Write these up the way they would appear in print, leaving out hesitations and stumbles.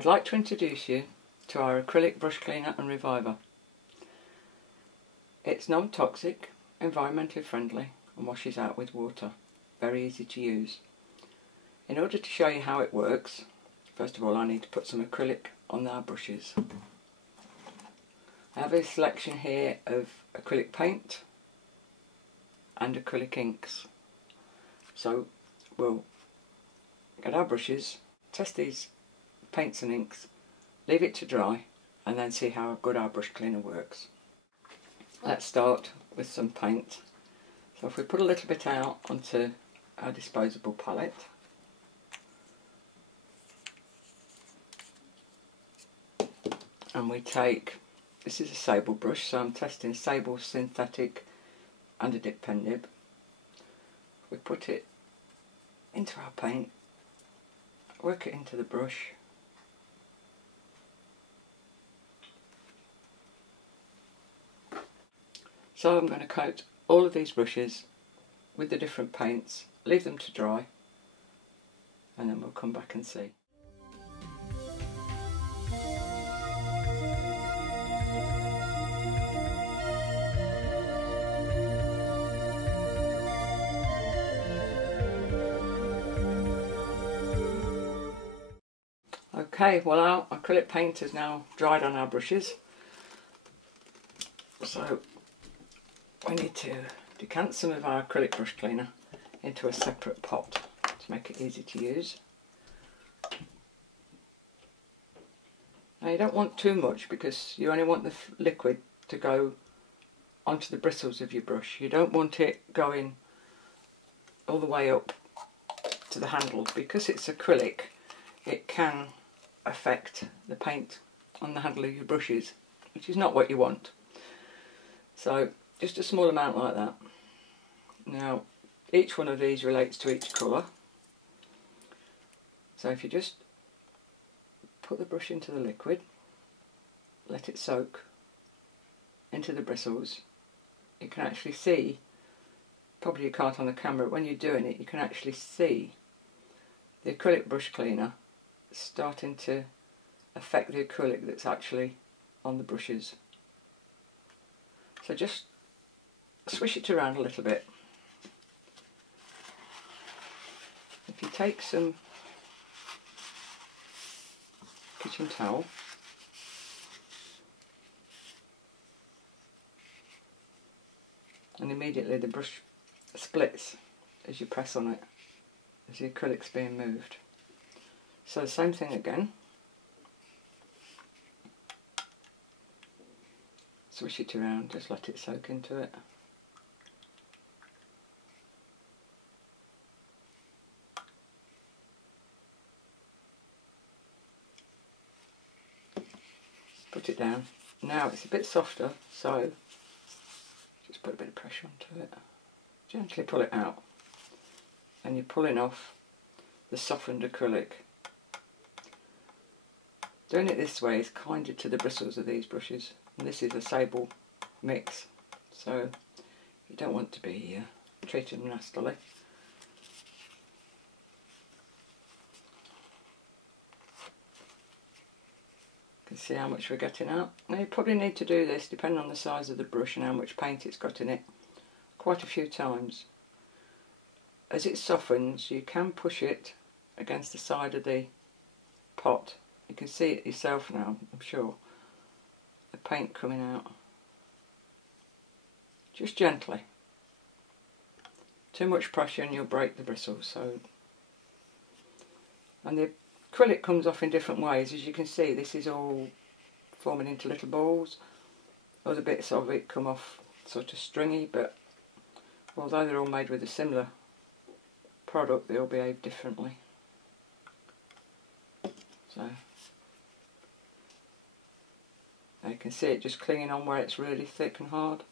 I'd like to introduce you to our acrylic brush cleaner and reviver. It's non-toxic, environmentally friendly and washes out with water. Very easy to use. In order to show you how it works, first of all I need to put some acrylic on our brushes. I have a selection here of acrylic paint and acrylic inks. So we'll get our brushes, test these paints and inks, leave it to dry and then see how good our brush cleaner works. Let's start with some paint. So if we put a little bit out onto our disposable palette, and we take, this is a sable brush, so I'm testing sable synthetic and a dip pen nib. We put it into our paint, work it into the brush, so I'm going to coat all of these brushes with the different paints, leave them to dry, and then we'll come back and see. Okay, well our acrylic paint is now dried on our brushes, so we need to decant some of our acrylic brush cleaner into a separate pot to make it easy to use. Now you don't want too much because you only want the liquid to go onto the bristles of your brush. You don't want it going all the way up to the handle. Because it's acrylic, it can affect the paint on the handle of your brushes, which is not what you want. So just a small amount like that. Now each one of these relates to each colour, so if you just put the brush into the liquid, let it soak into the bristles, you can actually see, probably you can't on the camera, but when you're doing it you can actually see the acrylic brush cleaner starting to affect the acrylic that's actually on the brushes. So just swish it around a little bit. If you take some kitchen towel, and immediately the brush splits as you press on it, as the acrylic's being moved. So the same thing again. Swish it around, just let it soak into it. Put it down. Now it's a bit softer, so just put a bit of pressure onto it. Gently pull it out, and you're pulling off the softened acrylic. Doing it this way is kinder to the bristles of these brushes, and this is a sable mix, so you don't want to be treating them nastily. You can see how much we're getting out. Now you probably need to do this, depending on the size of the brush and how much paint it's got in it, quite a few times. As it softens, you can push it against the side of the pot. You can see it yourself now, I'm sure, the paint coming out. Just gently. Too much pressure and you'll break the bristles. So, and the acrylic comes off in different ways. As you can see, this is all forming into little balls. Other bits of it come off sort of stringy, but although they're all made with a similar product, they all behave differently. So you can see it just clinging on where it's really thick and hard.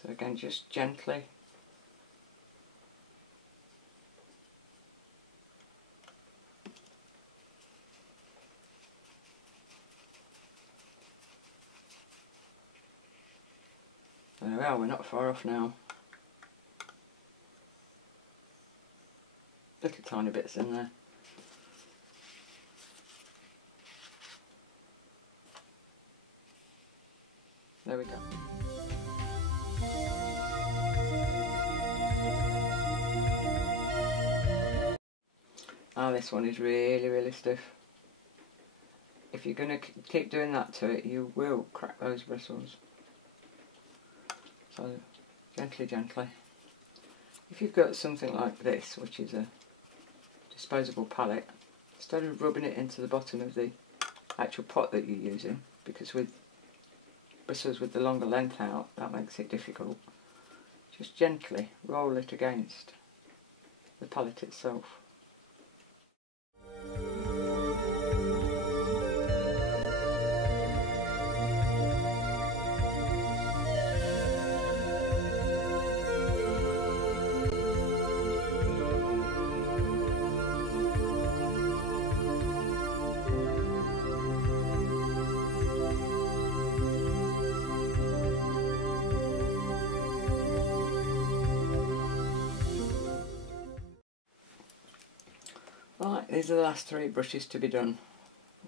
So again, just gently. There we are, we're not far off now. Little tiny bits in there. There we go. Now this one is really, really stiff. If you're going to keep doing that to it, you will crack those bristles. So, gently, gently. If you've got something like this, which is a disposable palette, instead of rubbing it into the bottom of the actual pot that you're using, because with bristles with the longer length out, that makes it difficult, just gently roll it against the palette itself. Right, these are the last 3 brushes to be done.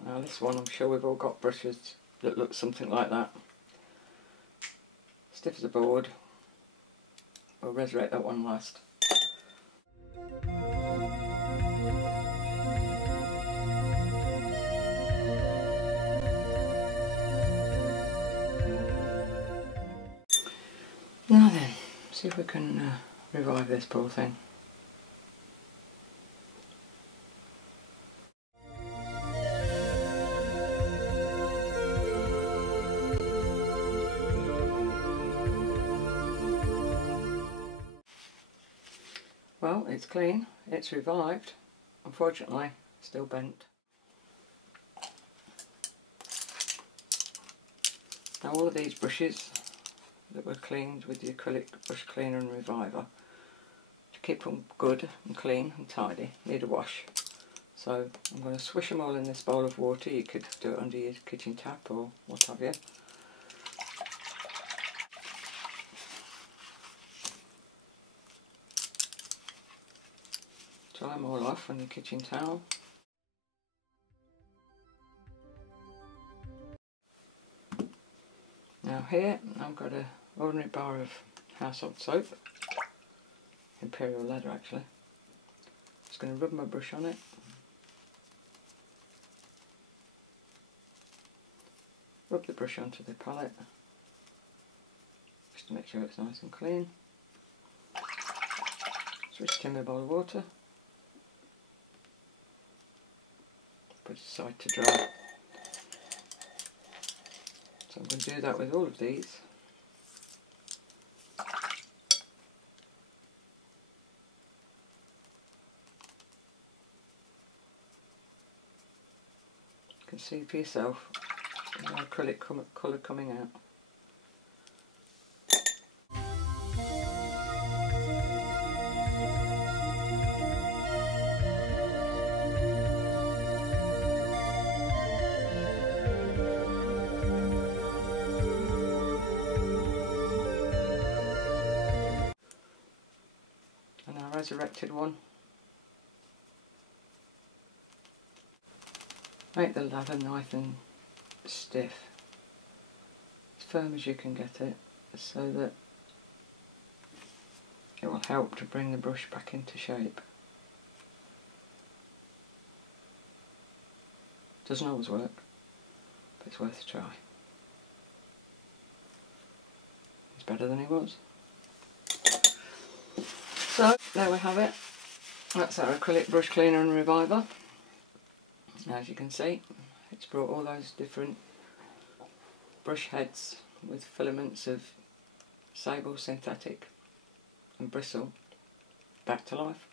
Now this one, I'm sure we've all got brushes that look something like that. Stiff as a board. We'll resurrect that one last. Now then, see if we can revive this poor thing. Well, it's clean, it's revived, unfortunately still bent. Now all of these brushes that were cleaned with the acrylic brush cleaner and reviver, to keep them good and clean and tidy, need a wash. So I'm going to swish them all in this bowl of water. You could do it under your kitchen tap or what have you. Dry them all off on your kitchen towel. Now here I've got an ordinary bar of household soap, Imperial Leather actually. Just going to rub my brush on it. Rub the brush onto the palette, just to make sure it's nice and clean. Switch it in my bowl of water. Put it aside to dry. So I'm going to do that with all of these. You can see for yourself the acrylic colour coming out. And our resurrected one. Make the lather nice and stiff, as firm as you can get it, so that it will help to bring the brush back into shape. Doesn't always work, but it's worth a try. He's better than he was. So there we have it. That's our acrylic brush cleaner and reviver. As you can see, it's brought all those different brush heads with filaments of sable, synthetic and bristle back to life.